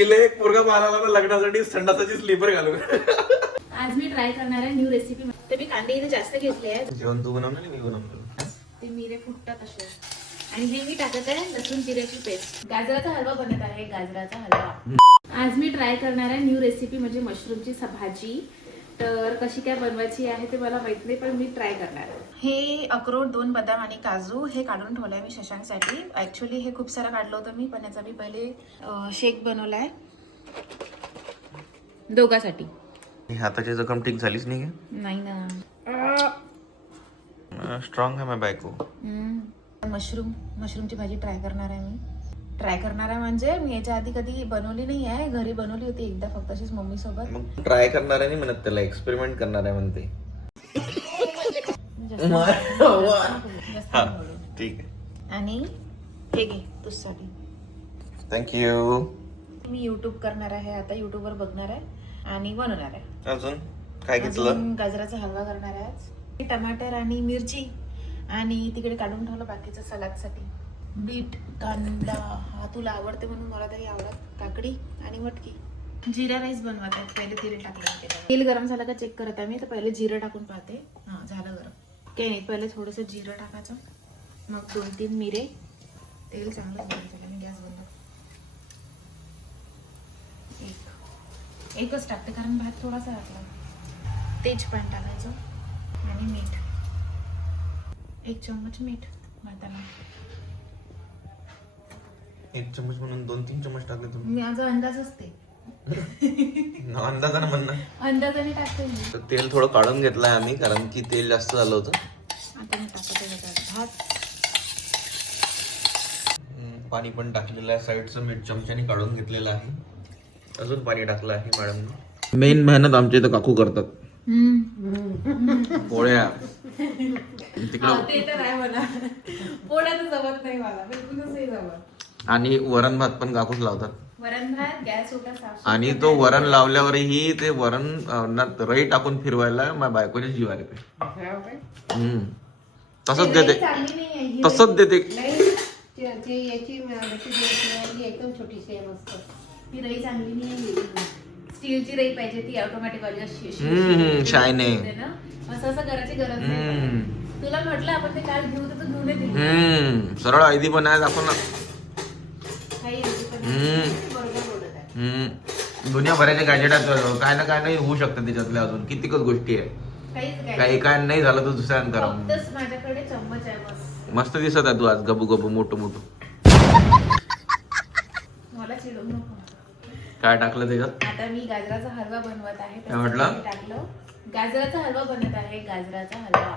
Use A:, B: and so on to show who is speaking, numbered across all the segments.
A: इले एक पोरगा पाहायला ना लग्नासाठी संडासाची स्लीपर घालून.
B: आज मी ट्राय करणार आहे न्यू रेसिपी ते मी कांदे इथे जास्त घेतले आहेत.
A: जेवण तू बनवलं मी बनवलं
B: ते मिरे फुटतात असे. आणि हे मी टाकत आहे लसूण जिऱ्याची पेस्ट. गाजराचा हलवा बनत आहे गाजराचा हलवा. आज मी ट्राय करणार आहे न्यू रेसिपी म्हणजे मशरूमची भाजी. तर कशी काय बनवायची आहे ते मला माहीत नाही पण मी ट्राय करणार आहे. हे अक्रोड दोन बदाम आणि काजू हे काढून ठेवलंय मी शशांकसाठी. ऍक्च्युली हे खूप सारं काढलं होतं मी पण याचा मी पहिले शेक बनवलाय. दोघासाठी.
A: हाताची जखम ठीक झालीच नाही
B: नाही ना.
A: स्ट्रॉंग आहे बायको.
B: मशरूम मशरूमची भाजी ट्राय करणार आहे मी. ट्राय करणार आहे म्हणजे मी याच्या आधी कधी बनवली नाही आहे घरी बनवली होती एकदा फक्त अशीच मम्मी सोबत
A: ट्राय करणार आहे नाही म्हणत त्याला एक्सपेरिमेंट करणार आहे म्हणते.
B: जास्त
A: हा. ठीक आहे.
B: आणि हे घे तुझसाठी
A: थँक्यू
B: मी युट्यूब करणार आहे आता युट्यूबवर बघणार आहे आणि बनवणार आहे.
A: अजून? काय घेतलं?
B: अजून गाजराचा हलवा करणार आहे आज. टमाटर आणि मिरची आणि तिकडे काढून ठेवलं बाकीचं सलादसाठी. बीट कांदा हा तुला आवडते म्हणून मला तरी आवडत. काकडी आणि मटकी. जिरा राईस बनवत आहे पहिले तेल टाकलं मी. तेल गरम झालं का चेक करत आहे मी तर पहिले जिरं टाकून पाहते. हा झालं गरम. काही नाही पहिले थोडंसं जिरं टाकायचं. मग दोन तीन मिरे. तेल चांगलं झालं मी गॅस बंद. एक. एकच टाकते कारण भात थोडासा टाकला तेज पान टाकायचं. आणि मीठ. एक चम्मच मीठ भाताला
A: एक चम्मच म्हणून दोन तीन चम्मच टाकले तुम्ही.
B: मी माझा अंदाज असते
A: अंदाजानं म्हणणं
B: अंदाजाने टाकते मी.
A: तर तेल थोडं काढून घेतलंय आम्ही कारण की तेल जास्त झालं होतं.
B: आता मी टाकते त्याच्यात भात.
A: हम्म, पाणी पण टाकलेलं आहे. साईडचं मीठ चमच्याने काढून घेतलेलं आहे. अजून पाणी टाकलं आहे मॅडम मेन मेहनत आमच्या इथं काकू करतात. पोळ्या. तिकडं
B: ते तर आहे मला पोळ्यात जमत नाही मला. बिलकुलच नाही जमत.
A: आणि वरण भात पण काकूच लावतात. आणि तो वरण लावल्यावरही ते वरण रई टाकून फिरवायला माझ्या बायकोच्या जीवार येते. तसंच देते. तसंच देते.
C: नाही ते- ते याची रेसिपी मिळाली एकदम छोटीशी आहे मस्त.
B: ती रई चांगली नाही आहे स्टीलची रई पाहिजे ती ऑटोमॅटिक वाली अशी अशी-
A: हम्म, हम्म,
B: अशी
A: shine आहे.
B: होते ना. असं असं करायची गरज नाही.
A: हम्म.
B: तुला म्हटलं आपण ते काल घेऊ तर घेऊन येते.
A: सरळ ऐदी पण आहे दाखव हम्म. दुनियाभराच्या गॅजेटात काय ना काय नाही होऊ शकतं त्याच्यातल्या अजून. कितीकच गोष्टी आहे काही काय नाही. झालं तर दुसऱ्यानं करा. मस्त दिसत आहे तू आज गबू गबू मोठं मोठं. काय टाकलं त्याच्यात?
B: आता मी गाजराचा हलवा बनवत आहे
A: काय म्हटलं?
B: टाकलं. गाजराचा हलवा बनत आहे गाजराचा हलवा.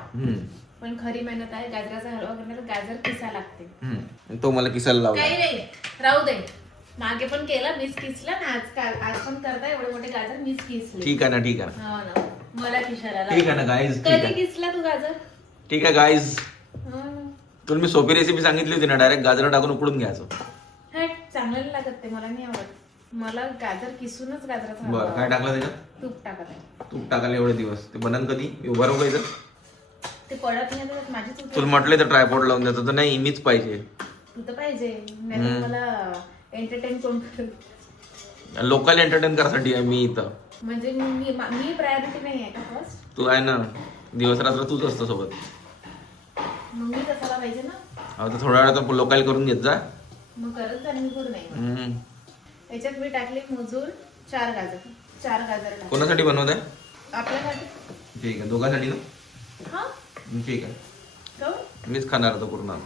B: पण खरी मेहनत आहे गाजराचा हलवा करण्याला गाजर किसा लागते.
A: तो मला किसायला लावला.
B: काही नाही राहू दे. मागे पण केला मीच किसला ना आज का- आज पण करता एवढे मोठे गाजर मीच किसले.
A: ठीक आहे ना ठीक आहे.
B: हो ना. मला किसायला
A: ठीक आहे ना,
B: लागलं.
A: guys, ठीक आहे.
B: कधी किसला तू गाजर?
A: ठीक आहे गाईज
B: हो. ना.
A: तुला मी सोपी रेसिपी सांगितली होती ना डायरेक्ट गाजर टाकून उकडून घ्यायचं.
B: हट, चांगलं नाही लागत ते मला नाही आवडत. मला गाजर किसूनच हलवा
A: बरं काय. टाकलं त्याच्यात?
B: तूप टाकत आहे.
A: तूप टाकायला एवढे दिवस. ते बनन कधी? उभा राहू का इथं?
B: ते पडत नाही माझी चूक
A: तुला म्हटलं तर ट्रायपॉड लावून द्यायचं तर नाही मीच पाहिजे.
B: तू तर पाहिजे. नाही तर मला एंटरटेन कोण
A: लोकल एंटरटेन करासाठी आहे मी इथं.
B: म्हणजे मी मी प्रायोरिटी नाही आहे का फर्स्ट
A: तू आहे ना दिवस रात्र तूच असतो सोबत.
B: मग मी कसाला पाहिजे ना?
A: आता थोड्या वेळात तर लोकल करून घेत जा.
B: मग करत जा मी कुठं नाही. याच्यात मी टाकले मोजून चार गाजर. चार गाजर
A: कोणासाठी बनवत आहे?
B: आपल्यासाठी.
A: ठीक आहे दोघांसाठी ना?
B: हा?
A: ठीक आहे. मीच खाणार होतो पूर्ण.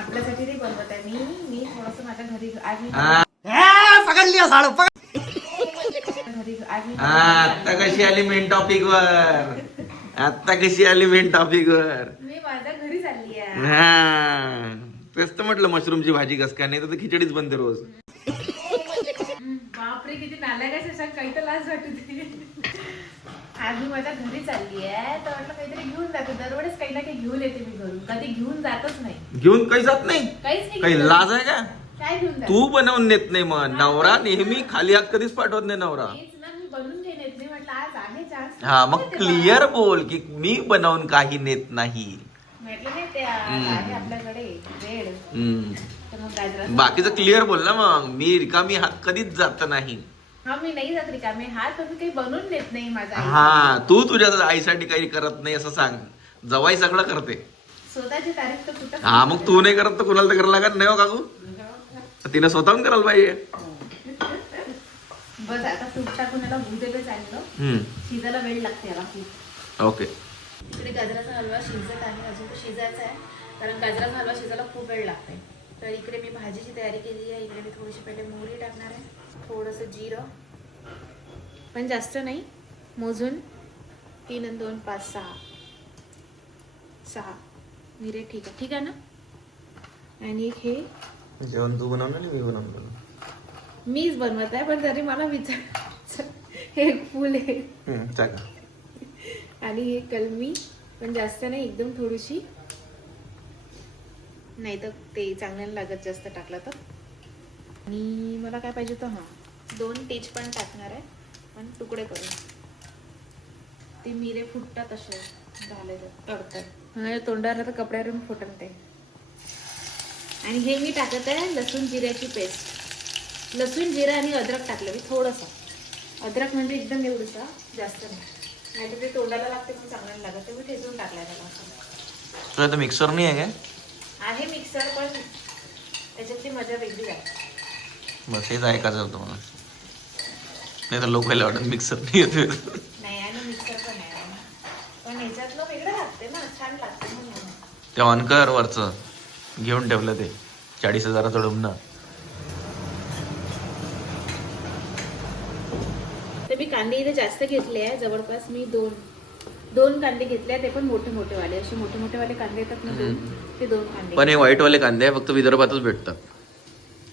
B: आपल्यासाठी नाही बनवत आहे. मी मी थोडस माझ्या घरी आज मी
A: आ,
B: घरी आज मी
A: आ, आता कशी आली मेन टॉपिक वर? आता कशी आली मेन टॉपिक वर?
B: मी माझ्या घरी चालली आहे.
A: हा. तेच तर म्हटलं मशरूमची भाजी कस काय? नाही तर ते खिचडीच बनते रोज.
B: बापरे किती आहे शशांक काही तर लाज वाटते आज मी माझ्या घरी चालली आहे तर म्हटलं काहीतरी घेऊन जाते. दरवेळेस काही ना काही घेऊन येते मी घरून. कधी घेऊन जातच नाही.
A: घेऊन काही जात नाही?
B: काहीच नाही
A: काही
B: घेऊन
A: लाज आहे का?
B: जात. काय घेऊन जाते?
A: तू बनवून नेत नाही मग नवरा नेहमी खाली हात कधीच पाठवत नाही नवरा.
B: तेच ना मी बनवून घेऊन येत नाही. म्हटलं आज आहे चान्स
A: हा मग क्लिअर बोल की मी बनवून काही नेत नाही.
B: म्हटलं नाही ते आहे आपल्याकडे. वेळ.
A: हम्म.
B: तर मग गाजराचा
A: बाकीचं क्लिअर बोल ना मग. मी रिकामी हात कधीच जात नाही.
B: हा मी नाही जात रिकामे. हात पण मी काही बनवून देत नाही माझा.
A: हा तू तुझ्या आईसाठी काही करत नाही असं सांग. जवाई सगळं करते.
B: स्वतःची तारीफ तर कुठं
A: हा मग तू नाही करत तर कुणाला तर करायला लागत नाही हो काकू? तिनं स्वतःहून करायला पाहिजे.
B: बस आता तूप टाकून याला भू चांगलं
A: हम्म,
B: शिजायला वेळ लागते याला खूप
A: ओके.
B: इकडे गाजराचा हलवा शिजत आहे. अजून तो शिजायचा आहे. कारण गाजराचा हलवा शिजायला खूप वेळ लागते. तर इकडे मी भाजीची तयारी केली आहे. इकडे मी थोडीशी पहिले मोहरी टाकणार आहे. थोडंसं जिरं. पण जास्त नाही. मोजून तीन आणि दोन पाच सहा. सहा. मिरे ठीक आहे. ठीक आहे ना? आणि हे.
A: जेवण तू बनवलं मी बनवलं?
B: मीच बनवत आहे पण तरी मला विचार हे फुल आहे. आणि हे कलमी पण जास्त नाही एकदम थोडीशी. नाही तर ते चांगलं नाही लागत जास्त टाकलं तर. आणि मला काय पाहिजे होतं? हां. दोन तेज पण टाकणार आहे. पण तुकडे करून. ते मिरे फुटतात असे झाले तडतात हा तोंडावर तर कपड्यावरून फुटन ते. आणि हे मी टाकत आहे लसूण जिऱ्याची पेस्ट. लसूण जिरा आणि अद्रक टाकलं मी थोडंसं. अद्रक म्हणजे एकदम एवढंसं जास्त नाही. नाही तर ते तोंडाला लागते पण चांगलं नाही लागत. ते मी ठेचून टाकलाय त्याला असं.
A: तुला तर मिक्सर नाही आहे काय?
B: आहे मिक्सर पण त्याच्यातली मजा वेगळी आहे.
A: बस हेच ऐकायचं होतं मला नाही तर लोकांना वाटत मिक्सर नाही येते.
B: नाही आणि मिक्सर पण आहे पण ह्याच्यातलं वेगळं लागते ना छान लागते म्हणून.
A: ते ऑन कर वरचं घेऊन ठेवलं ते चाळीस हजाराचं डुमणं.
B: ते मी कांदे इथे जास्त घेतले आहे जवळपास मी दोन दोन कांदे घेतले ते पण मोठे मोठे वाले. असे मोठे मोठे वाले कांदे येतात ना दोन ते दोन कांदे.
A: पण हे व्हाईटवाले कांदे आहे, फक्त विदर्भातच भेटतात.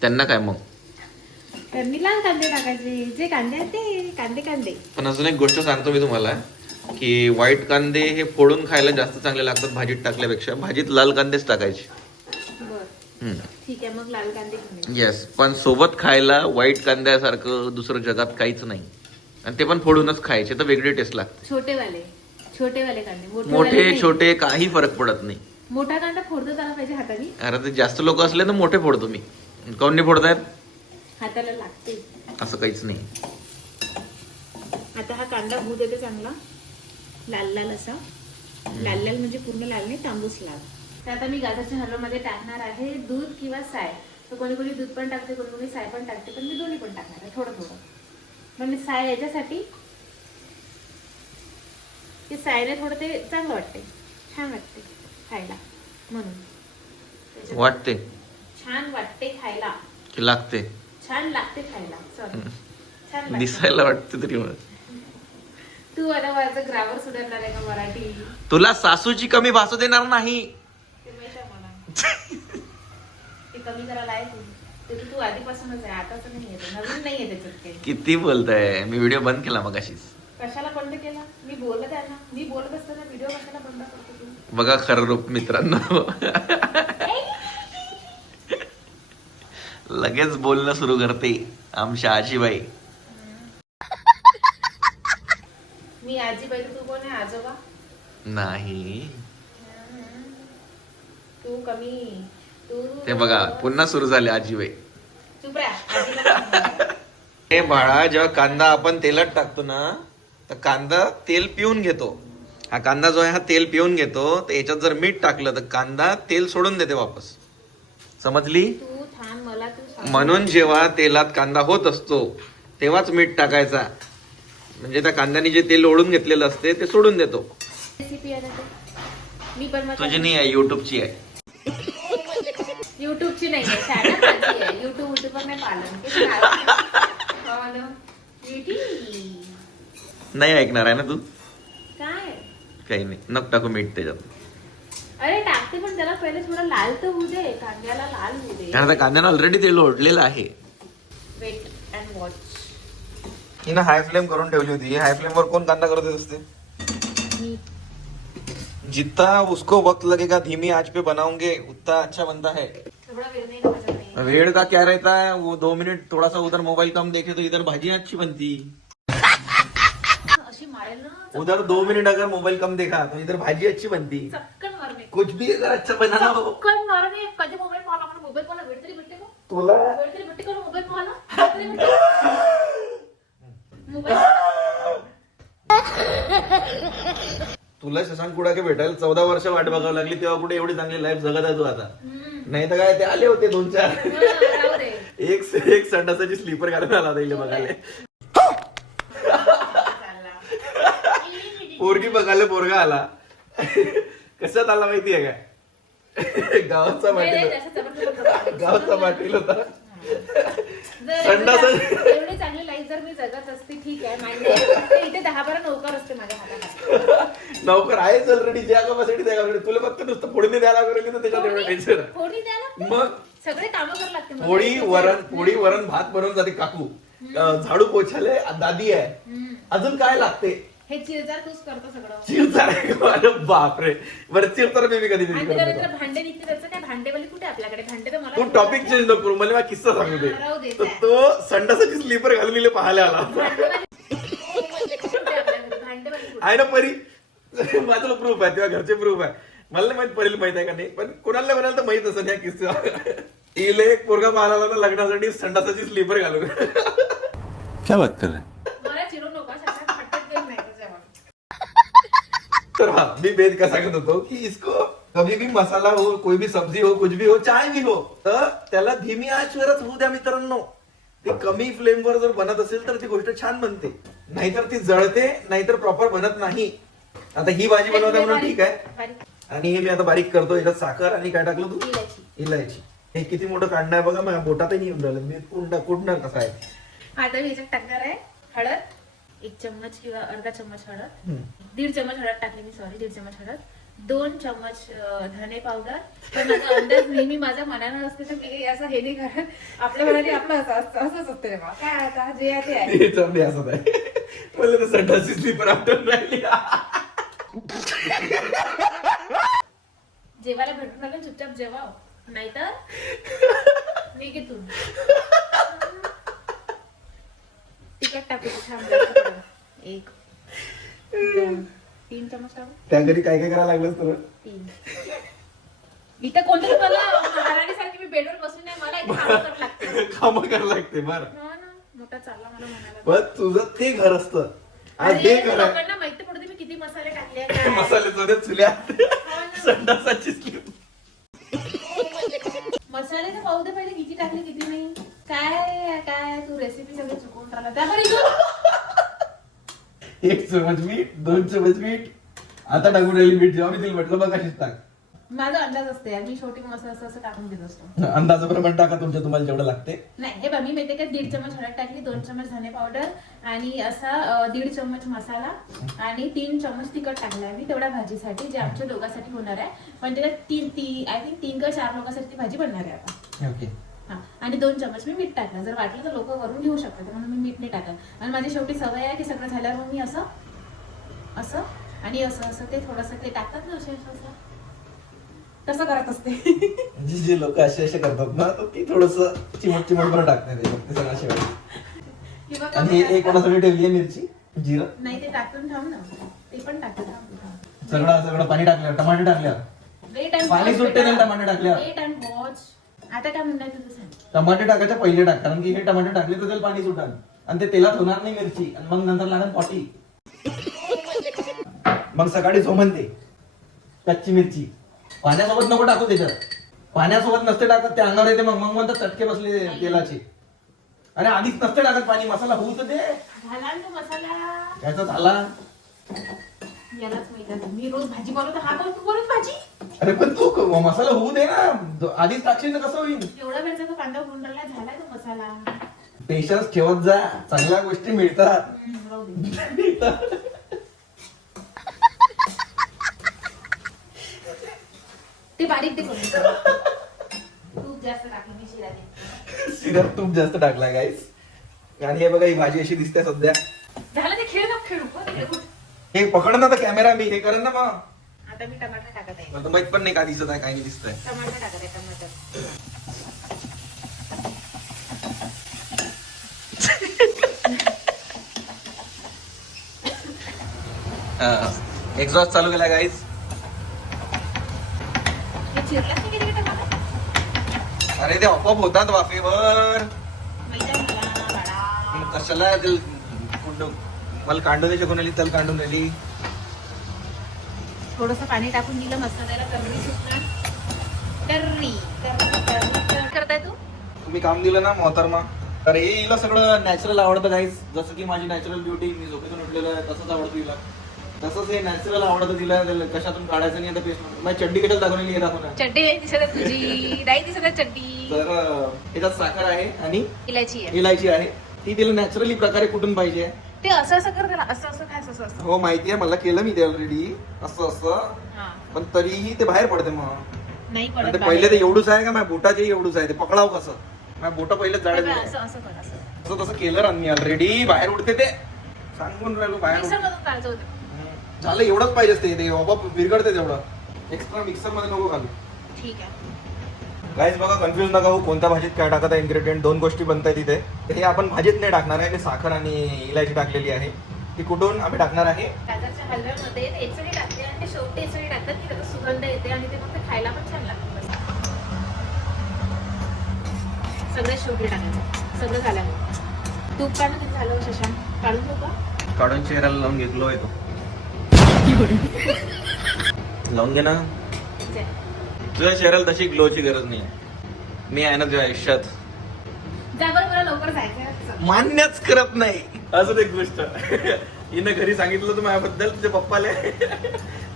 A: त्यांना काय मग?
B: तर मी लाल कांदे टाकायचे. जे कांदे आहेत ते कांदे कांदे.
A: पण अजून एक गोष्ट सांगतो मी तुम्हाला की व्हाईट कांदे हे फोडून खायला जास्त चांगले लागतात भाजीत टाकल्यापेक्षा. भाजीत लाल कांदेच टाकायचे.
B: बर. ठीक आहे मग लाल कांदे घेऊन
A: येस पण सोबत खायला व्हाईट कांद्यासारखं दुसरं जगात काहीच नाही. आणि ते पण फोडूनच खायचे तर वेगळी टेस्ट लागते.
B: छोटे वाले छोटे वाले कांदे मोठे.
A: छोटे काही फरक पडत नाही.
B: मोठा कांदा फोडतो त्याला पाहिजे हाताने.
A: अरे ते जास्त लोक असले तर मोठे फोडतो मी. नाही फोडतायत?
B: हाताला लागते.
A: असं काहीच नाही.
B: आता हा कांदा भू देते चांगला. लाल लाल असा. लाल लाल म्हणजे पूर्ण लाल नाही तांबूस लाल. तर आता मी गाजरच्या हलव्यामध्ये टाकणार आहे दूध किंवा साय. तर कोणी कोणी दूध पण टाकते कोणी कोणी साय पण टाकते पण मी दोन्ही पण टाकणार आहे थोडं थोडं. म्हणजे साय याच्यासाठी की सायने थोडं ते चांगलं वाटते. छान वाटते खायला म्हणून.
A: वाटते.
B: छान वाटते खायला.
A: की लागते.
B: छान लागते खायला. सॉरी छान लागते.
A: दिसायला वाटते तरी मला
B: तू आता माझं ग्रामर सुधारणार आहे का मराठी?
A: तुला सासूची कमी भासू देणार नाही.
B: ते माहिती आहे मला. ते कमी करायला आहे तू. ते तर तू आधीपासूनच आहे. आताच नाही येते नवीन नाही आहे त्याच्यात काही.
A: किती बोलताय. मी व्हिडिओ बंद केला मग अशीच
B: कशाला बंद केला? मी बोलत आहे ना. मी बोलत असताना व्हिडिओ कशाला बंद करतो तू.
A: बघा खरं रूप मित्रांनो. लगेच बोलणं सुरू करते आमच्या आजीबाई
B: मी आजी पाहिजे तू कोण आहे? आजोबा?
A: नाही.
B: तू कमी. तू
A: ते बघा पुन्हा सुरू झाले आजीबाई.
B: चुप.
A: हे बाळा जेव्हा कांदा आपण तेलात टाकतो ना तर कांदा तेल पिऊन घेतो. हा कांदा जो आहे हा तेल पिऊन घेतो. तर याच्यात जर मीठ टाकलं तर कांदा तेल सोडून देते वापस. समजली? म्हणून जेव्हा तेलात कांदा होत असतो तेव्हाच मीठ टाकायचा. म्हणजे त्या कांद्याने जे तेल ओढून घेतलेलं असते ते सोडून देतो. तुझी नाही आहे युट्यूबची आहे.
B: युट्यूबची नाही आहे युट्यूब. नाही
A: ऐकणार आहे ना तू?
B: काय?
A: काही नाही. नको टाकू मीठ त्याच्यात.
B: अरे टाकते पण त्याला पहिले थोडं लाल तर होऊ दे कांद्याला लाल होऊ दे.
A: कारण त्या कांद्यानं ऑलरेडी तेल ओढलेलं आहे.
B: वेट अँड वॉच
A: हिनं हाय फ्लेम करून ठेवली होती. हाय फ्लेम वर कोण कांदा करत असते?
B: मी.
A: जितना उसको वक्त लगेगा धीमी आंच पे बनाओगे उतना अच्छा बनता है.
B: थोडा वेळ नाही ना माझ्याकडे.
A: वेड़ का क्या रहता है? वो दो मिनट थोड़ा सा उधर मोबाइल कम देखे तो इधर भाजी अच्छी बनती.
B: अशी मारेल ना.
A: उधर दो मिनट अगर मोबाइल कम देखा तो इधर भाजी अच्छी बनती.
B: मारणे
A: कुछ भी अगर अच्छा बनाना हो.
B: चक्कन मारणे कधी मोबाईल पाहिला आपण मोबाईल पाहिला वेळ तरी भेटते
A: तुला?
B: वरती भट्टी करून मोबाईल पाहा मोबाईल
A: तुला शशांक कुडाके भेटायला चौदा वर्ष वाट बघावं लागली तेव्हा कुठे एवढी चांगली लाईफ जगत आहे तू आता. नाही तर काय ते आले होते दोन चार.
B: दे.
A: एक एक संडासाची स्लीपर घालून आला होता इले बघायला. पोरगी बघायला पोरगा आला. कशात आला माहितीये काय? गावाचा पाटील. गावाचा पाटील होता. संडास-
B: एवढी चांगली लाईफ जर मी जगत असते ठीक आहे मान्य आहे. इथे दहा बारा नौकर असते माझ्या हातात
A: नौकर आहेच ऑलरेडी ज्या कामासाठी त्या कामासाठी तुला फक्त नुसतं फोडणी द्यायला लागली तर त्याच्यात एवढं टेन्शन. मग?
B: सगळे कामं करायला लागते मला.
A: पोळी वरण पोळी वरण भात बनवून जाते काकू. झाडू पोछाले दादी आहे. अजून काय लागते?
B: हे चिरजार तूच करतो सगळं.
A: चिरचार अरे बापरे. बरं चिरचार मी कधी
B: आणि भांडे निघते त्याचं काय? भांडेवाली कुठे आपल्याकडे? भांडे तर मला
A: तू टॉपिक चेंज नको करू. मला माझा किस्सा सांगू दे.
B: राहू दे.
A: तर तो संडासाची स्लीपर घालून इले पाहायला आला. आहे ना परी? माझं प्रूफ आहे. तेव्हा घरचे प्रूफ आहे. मला नाही माहीत परीला माहीत आहे का नाही पण कोणाला कोणाला तर माहीत असं या किस्सा. इले एक पोरगा पाहायला आला तर लग्नासाठी संडासाची स्लीपर घालून.
D: क्या बात कर रहे हैं
B: मला चिरू नको सगळ्यात फटकत जाईल नाही तर जेवण.
A: तर हाँ मी बेद का सांगत होतो की इसको कभी भी मसाला हो कोई भी सब्जी हो कुछ भी हो चाय भी हो तर त्याला धीमी आचवरच होऊ द्या मित्रांनो. ती कमी फ्लेमवर जर बनत असेल तर ती गोष्ट छान बनते. नाहीतर ती जळते नाहीतर प्रॉपर बनत नाही. आता ही भाजी बनवता म्हणून ठीक आहे. आणि हे मी आता बारीक करतो याच्यात साखर आणि काय टाकलं तू?
B: इलायची.
A: हे किती मोठं आहे बघा माझ्या बोटातही येऊन राहिलं. मी कुंडा कुठणार कसा आहे?
B: आता मी याच्यात टाकणार आहे हळद. एक चम्मच किंवा अर्धा चम्मच हळद. दीड चम्मच हळद टाकली मी सॉरी दीड चम्मच हळद. दोन चम्मच धने पावडर पण माझा अंदाज नेहमी माझ्या मनानं असते तर मी असं हे नाही करत. आपल्या मनाने आपलं असं असतं असंच असते तेव्हा काय आता जे आहे ते आहे.
A: हे चमडी असत आहे. मला तर संडासची स्लीपर आठवण राहिली.
B: जेवायला भेटून राहिलं चुपचाप जेवा नाहीतर मी घेतो तिखट टाकू. एक दोन तीन चमच. टाकू
A: काय काय करायला लागलं तर?
B: तीन. इथं कोणतरी मला महाराणी सारखी मी बेडवर बसून नाही मला इथे कामं करावं लागते.
A: काम करायला लागते बर.
B: हो ना मोठा चालला मला म्हणाला
A: पण तुझं ते घर असतं. आज
B: अरे,
A: घर आहे.
B: लोकांना माहिती पडते मी किती मसाले टाकले काय.
A: मसाले चुल्यात
B: हो.
A: संडासाची स्लीप
B: मसाले तर पाहू दे पहिले किती टाकले किती नाही. काय काय तू रेसिपी सगळी चुकवून राहिला.
A: एक चमच मीठ दोन चमच मीठ. आता टाकून राहिली मीठ. जेव्हा मी तिला म्हटलं बघ कशीच टाक.
B: माझा अंदाज असते यार. मी शेवटी मसाला असं असं टाकून देत असतो.
A: अंदाजाप्रमाणे टाका तुमच्या तुम्हाला जेवढं लागते
B: नाही हे बघ मी माहिती का दीड चमच हळद टाकली दोन चमच धने पावडर आणि असा अं, दीड चमच मसाला आणि तीन चमच तिखट टाकलाय मी तेवढ्या भाजीसाठी जे आमच्या दोघांसाठी होणार आहे. पण त्याच्यात तीन ती आय थिंक तीन का चार लोकांसाठी ती भाजी बनणार आहे आता.
A: ओके.
B: हा. आणि दोन चमच मी मीठ टाकलं. जर वाटलं तर लोक वरून घेऊ शकतात म्हणून मी मीठ नाही टाकलं. आणि माझी शेवटी सवय आहे की सगळं झाल्यावर मग मी असं असं आणि असं असं ते थोडंसं ते टाकतात ना असे असं असं. तसं करत असते.
A: म्हणजे जे लोक असे असे करतात ना तर ती थोडस चिमट चिमट शेवटी.
B: किंवा
A: आणि एक कोणासाठी ठेवली आहे मिरची जिरं.
B: नाही ते टाकून थांब ना. ते पण टाकून.
A: सगळं सगळं पाणी टाकल्यावर टमाटे
B: and
A: पाणी सुटते टमाटे टाकल्यावर.
B: Wait and watch. आता काय म्हणणार तुझं सांग.
A: टमाटे टाकायच्या पहिले टाक. कारण की हे टमाटे टाकले तर त्याला पाणी सुटाल. आणि ते तेलात होणार नाही मिरची. आणि मग नंतर लागेल पॉटी. मग सकाळी झोमनते कच्ची मिरची. पाण्यासोबत नको टाकू त्याच्यात. पाण्यासोबत नसते टाकत ते अंगावर येते मग. मग म्हणतात चटके बसले तेलाचे. अरे आधीच नसते टाकत पाणी. मसाला होऊ तर दे.
B: झाला ना तो मसाला.
A: त्याचा झाला.
B: यालाच माहिती आहे. मी रोज भाजी बनवतो. हा पण तू बनवत भाजी?
A: अरे पण तू मसाला होऊ दे ना. आधीच टाकशील ना कसं होईल?
B: एवढा वेळचा तो कांदा होऊन राहिला. झालाय तो मसाला.
A: पेशन्स ठेवत जा. चांगल्या गोष्टी मिळतात.
B: ते बारीक ते तूप जास्त टाकलं मी शिरा
A: तूप जास्त टाकला गाईस आणि हे बघा ही भाजी अशी दिसते सध्या.
B: झालं ते खेळ ना खेळू. खेळू.
A: हे पकड ना तर कॅमेरा मी. हे करेन ना मग.
B: आता मी टमाटर टाकत आहे.
A: मला माहीत पण नाही का दिसत आहे काय नाही दिसतंय.
B: टमाटर टाकत आहे टमाटर.
A: एक्झॉस्ट चालू केला गाईस
B: हे चिरलं नाही गेली का टमाटर?
A: अरे ते आपोआप होतात वाफेवर.
B: माहिती आहे मला बाळा.
A: मग कशाला ते कुंड मला कांडून द्यायची कोणाली तल कांडून दिली
B: थोडस पाणी टाकून दिलं मसाल्याला सुटणार. करताय तू?
A: तुम्ही काम दिलं ना मोहतरमा. तर हे हिला सगळं नॅचरल आवडतं गाईज जसं की माझी नॅचरल ब्युटी मी झोपेतून उठलेलं आहे तसंच आवडतं तिला. तसंच हे नॅचरल आवडतं तिला कशातून काढायचं नाही आता पेस्ट माझी चड्डी कशाला दाखवलेली आहे दाखवणार
B: चड्डी नाही दिसत आहे तुझी. नाही दिसत आहे चड्डी.
A: तर ह्याच्यात साखर आहे आणि
B: इलायची आहे.
A: इलायची आहे. ती तिला नॅचरली प्रकारे कुठून पाहिजे?
B: ते असं असं कर त्याला असं असं खायचं असं असं.
A: हो माहिती आहे मला केलं मी ते ऑलरेडी असं असं.
B: हा.
A: पण तरीही ते बाहेर पडते मग.
B: नाही पडत
A: पहिले ते एवढूच आहे का? माझ्या बोटाचे एवढूच आहे. ते पकडाव कसं? माझ्या बोट पहिले जाड.
B: असं असं कर असं.
A: असं तसं केलं ना मी ऑलरेडी बाहेर उडते ते. सांगून राहिलो बाहेर.
B: मिक्सर
A: उडते.
B: मधून काढायचं होतं
A: हम्म. झालं एवढंच पाहिजे असते ते आपोआप बिरगडते तेवढं. एक्स्ट्रा मिक्सरमध्ये नको घालू.
B: ठीक आहे.
A: गाईज बघा कन्फ्युज नका हो कोणत्या भाजीत काय टाकत आहे इन्ग्रेडियंट दोन गोष्टी बनताय तिथे हे आपण भाजीत नाही टाकणार आहे. ते साखर आणि इलायची टाकलेली आहे. ती कुठून आम्ही टाकणार आहे?
B: गाजरच्या हलव्यामध्ये ते एचडी टाकते आणि ते शेवटी एचडी टाकतात. की त्याचा सुगंध येते आणि ते मग ते खायला पण छान लागतं. सगळ्यात शेवटी टाकायचं. सगळं झाल्यावर तूप काढून झालं शशांक? काढून घेऊ का?
A: काढून चेहऱ्याला लावून घेतलो आहे तो. लावून घे ना. तुझ्या चेहऱ्याला तशी ग्लोची गरज नाही मी आहे ना तुझ्या आयुष्यात.
B: जा बरं बरं लवकर जायचं
A: मान्यच करत नाही. अजून एक गोष्ट. हिनं घरी सांगितलं होतं माझ्याबद्दल तुझ्या पप्पाला.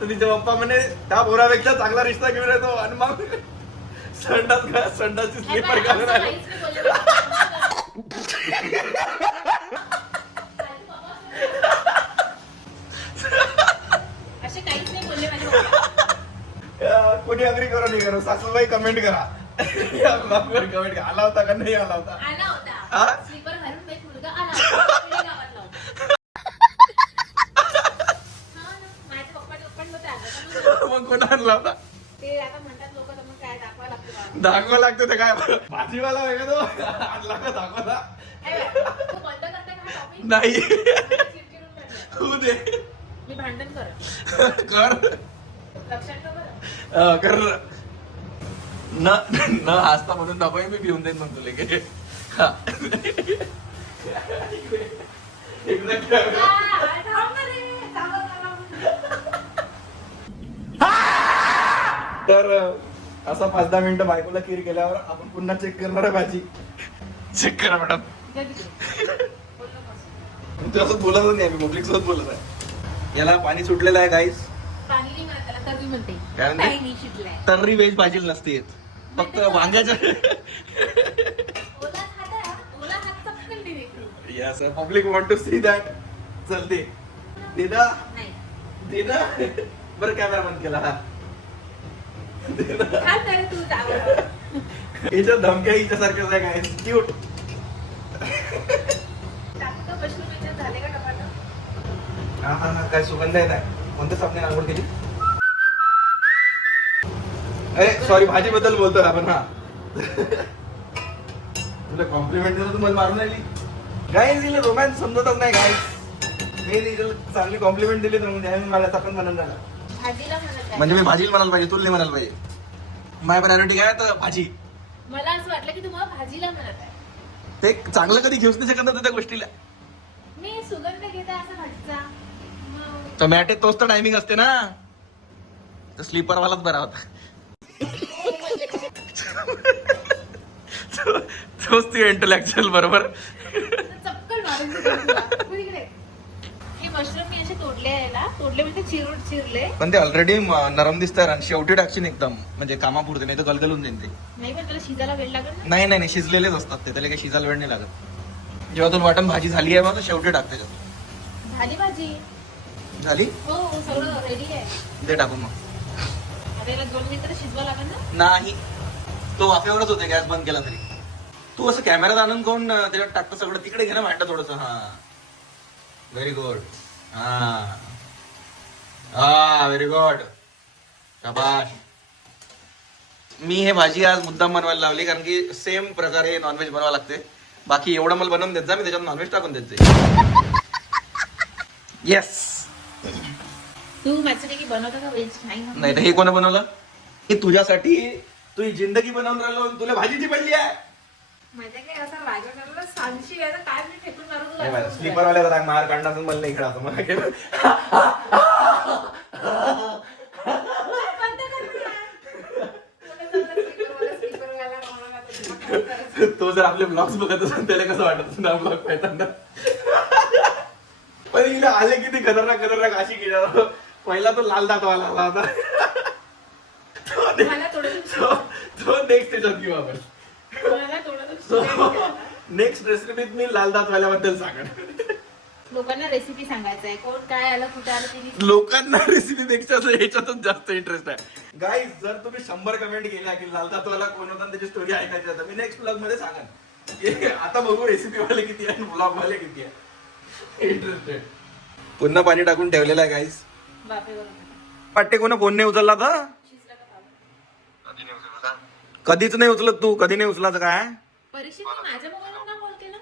A: तर तिच्या पप्पा म्हणे त्या पोरापेक्षा चांगला रिश्ता घेऊन येतो आणि मग संडास संडासची स्लीपर घालून आले
B: असे काहीच नाही बोलले माझे पप्पा.
A: या, कोणी अग्री करो नाही करो. सासूबाई कमेंट करा. या ब्लॉगवर कमेंट करा. आला होता का नाही आला होता?
B: आला
A: हा?
B: होता स्लीपर घालून एक मुलगा आला होता. खेडेगावातला होता. हा ना, माझ्या पप्पाच्या पप्पांना ते आलं होतं.
A: मग कोण आणला होता?
B: ते आता म्हणतात लोक तर मग काय दाखवा लागतं
A: दाखवा लागतो ते काय? भाजीवाला वेगळा तो? आणला का दाखवाला
B: तू बंद करते का हा topic?
A: नाही.
B: चिडचिडून पडलं.
A: तू दे.
B: मी भांडण कर
A: कर.
B: लक्षात ठेव. बरं
A: अं, कर न न हसता म्हणून नको मी पिऊन देईन म्हणतो हा.
B: थांब.
A: तर असा पाच दहा मिनिटं बायकोला खीर केल्यावर आपण पुन्हा चेक करणार आहे भाजी. चेक करा मॅडम. तू असं बोलत नाही आम्ही पब्लिक सोबत बोलत आहे. याला पाणी सुटलेलं आहे गाईस
B: पाणी नाही म्हणत त्याला तर्री म्हणते.
A: काय म्हणते? तर्री व्हेज भाजी नसते येत. फक्त वांग्याच्या. Yes public want to see that चल दे दे ना
B: नाही.
A: दे ना बरं कॅमेरा बंद केला हा. याच्या धमक्या हिच्यासारख्याच आहे काय क्यूट हा हा हा. काय सुगंध येत आहे? कोणत्या साबणाने आंघोळ केली? अरे सॉरी भाजी बद्दल बोलतोय आपण हा. तुला कॉम्प्लिमेंट दिलं तू मला मारून राहिली. काय दिलं रोमॅन्स समजतच नाही काय मी तिला चांगली कॉम्प्लिमेंट दिली तर म्हणजे आम्ही मला आपण म्हणून झाला
B: भाजीला म्हणत आहे.
A: म्हणजे मी भाजीला म्हणायला पाहिजे तुला नाही म्हणायला पाहिजे. माझ्या प्रायोरिटी काय तर भाजी.
B: मला असं वाटलं की तुम्हाला भाजीला म्हणत आहे.
A: ते चांगलं कधी घेऊच नाही शकत ना त्या गोष्टीला.
B: मी सुगंध घेत असं भाजीचा मग
A: तर मॅटे तोच तर टायमिंग असते ना. तर स्लीपर वालाच बरा होता. तोच ती इंटलेक्च्युअल बरोबर.
B: हे मशरूम मी असे तोडले आहे ना तोडले म्हणजे चिरून चिरले.
A: पण ते ऑलरेडी नरम दिसतात आणि शेवटी टाकशील एकदम. म्हणजे कामापुरते नाही तर गलगलून जाईल ते.
B: नाही पण त्याला शिजायला वेळ लागेल ना
A: नाही नाही नाही शिजलेलेच असतात ते. त्याला काही शिजायला वेळ नाही लागत. जेव्हा तुला वाटण भाजी झाली आहे मग शेवटी टाक त्याच्यात.
B: झाली भाजी?
A: झाली?
B: हो सगळं रेडी आहे.
A: दे टाकून मग.
B: दोन मिनिटं शिजवा लागेल ना?
A: नाही. तो वाफेवरच होते गॅस बंद केला तरी. तू असं कॅमेरात आणून कोण त्याच्यात टाकतं सगळं. तिकडे घे ना थोडस. हा. व्हेरी गुड हा. हा व्हेरी गुड शाबाश मी हे भाजी आज मुद्दाम बनवायला लावली कारण की सेम प्रकारे नॉनव्हेज बनवावं लागते. बाकी एवढं मला बनवून देत जा मी त्याच्यात नॉनव्हेज टाकून देत जाईल येस
B: तू माझ्यासाठी बनवता का व्हेज नाही
A: हे कोण बनवलं? हे तुझ्यासाठी. तू ही जिंदगी बनवून राहिलो आणि तुला भाजीची पडली आहे. स्लीपर वाल्या राग मार काढणार मला नाही असं मला केलं. तो जर आपले ब्लॉग्स बघत असेल त्याला कसं वाटत ना ब्लॉग पाहताना? पण हिला आले किती खतरनाक खतरनाक अशी केला. पहिला तो लाल दात वाला आला होता तो नेक्स्ट त्याच्यात घेऊ आपण.
B: थोडं
A: नेक्स्ट रेसिपीत मी लाल दात वाल्याबद्दल सांगणार
B: लोकांना रेसिपी सांगायचं आहे कोण काय आलं कुठे आलं ते
A: लोकांना रेसिपी पेक्षा ह्याच्यातच जास्त इंटरेस्ट आहे. गाईज जर तुम्ही शंभर कमेंट केल्या की लाल दातवाला कोण होता त्याची स्टोरी ऐकायची आहे, तर मी नेक्स्ट ब्लॉगमध्ये सांगेन. आता बघू रेसिपी वाले किती आहे ब्लॉग वाले किती आहे. इंटरेस्टेड पुन्हा पाणी टाकून ठेवलेलं आहे गाईज वाटते कोणा फोन नाही उचलला तर? कधीच नाही उचलत तू कधी नाही उचलाच काय?
B: परीक्षित तू माझ्या मोबाईलवर का कॉल केला?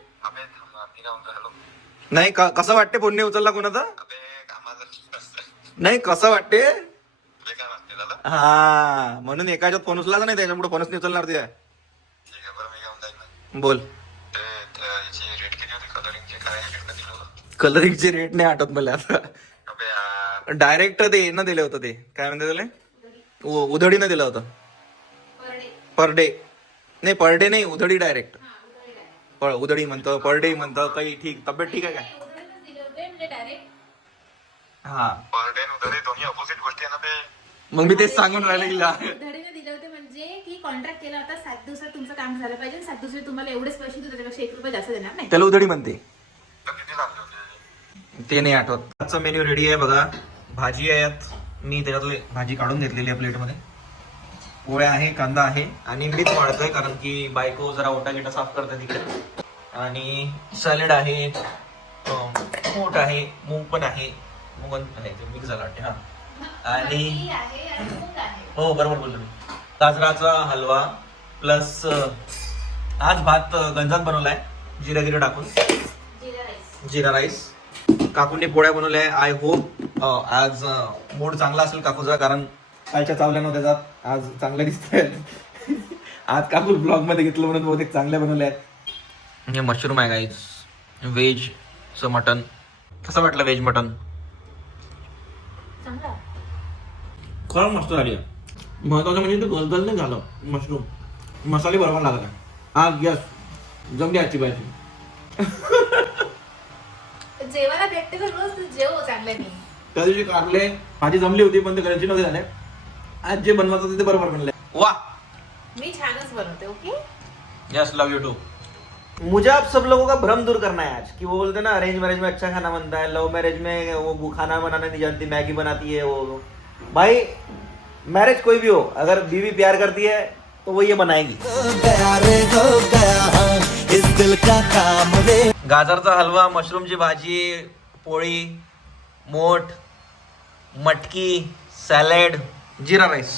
A: नाही क- कसं वाटते फोन नाही उचलला कोणाचा? नाही कसं वाटते? हा म्हणून एकाच्यात फोन उचलाच नाही त्याच्यामुळे फोनच नाही उचलणार ते बोल कलरिंगचे रेट नाही आठवत मला आता. डायरेक्ट ते न दिलं होतं ते. काय म्हणते त्याला? उ- उधडीनं दिलं होतं. पर डे नाही पर डे नाही उधडी डायरेक्ट उधडी म्हणतं पर डे म्हणतं काही ठीक तब्येत ठीक आहे काय
B: दिले होते म्हणजे डायरेक्ट
A: हा मग मी तेच सांगून राहिले की ला-
B: धडीने दिले होते म्हणजे की कॉन्ट्रॅक्ट केला होता सात दिवसात तुमचं काम झालं पाहिजे आणि सात दिवसात तुम्हाला एवढेच पैसे देऊ त्याच्यापेक्षा एक रुपये जास्त देणार नाही.
A: त्याला उधडी म्हणते. ते नाही आठवत. आजचा मेन्यू रेडी आहे बघा. भाजी आहे यात मी त्याच्यातले भाजी काढून घेतलेली आहे प्लेटमध्ये पोळ्या आहे कांदा आहे आणि मीठ वाढतोय कारण की बायको जरा ओटा गिटा साफ करते तिकडे. आणि सॅलड आहे मूग आहे मूग पण आहे. मूग आहे ते मिक्स झाला वाटते हा. आणि हो बरोबर बोललो मी गाजराचा हलवा प्लस आज भात गंजात बनवलाय. जिरा जिरा टाकून.
B: जिरा राईस.
A: जिरा राईस. काकूने पोळ्या बनवल्या. आहे आय होप आज मूड चांगला असेल काकूचा कारण कालच्या चावल्या नव्हत्या जात. आज चांगल्या दिसत आहेत आज काकू ब्लॉगमध्ये घेतलं म्हणून बहुतेक चांगल्या बनवल्या आहेत. हे मशरूम आहे गाईज व्हेजचं मटन कसं वाटलं व्हेज मटन
B: चांगला
A: खरं मस्त झाली महत्वाचं म्हणजे ते गलगल नाही झालं मशरूम मसाले बरोबर लागत आहे. हा यस जमली आजची भाजी.
B: जेवायला भेटते तर रोज जेव
A: त्या दिवशी कारले भाजी जमली होती पण ते करायची नव्हते झाले. आज जे बनवायचं होतं ते बरोबर बनले. वा
B: मी छानच बनवते okay
A: yes love you too मुझे आप सब लोगों का भ्रम दूर करना है आज कि वो बोलते ना अरेंज मैरिज में अच्छा खाना बनता है लव मैरिज में वो खाना बनाने नहीं जानती मैगी बनाती है वो। भाई मैरिज कोई भी हो अगर बीवी प्यार करती है तो वो ये बनाएगी।
E: गया रे गया इस दिल का
A: गाजरचा हलवा मशरूमची भाजी पोळी मोठ मटकी सॅलेड जिरा राईस.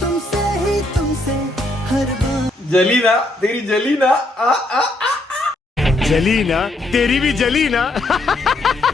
E: तुमसे ही तुमसे हर बात
A: जली ना तेरी जली ना आ, आ, आ.
F: जली ना तेरी भी जली ना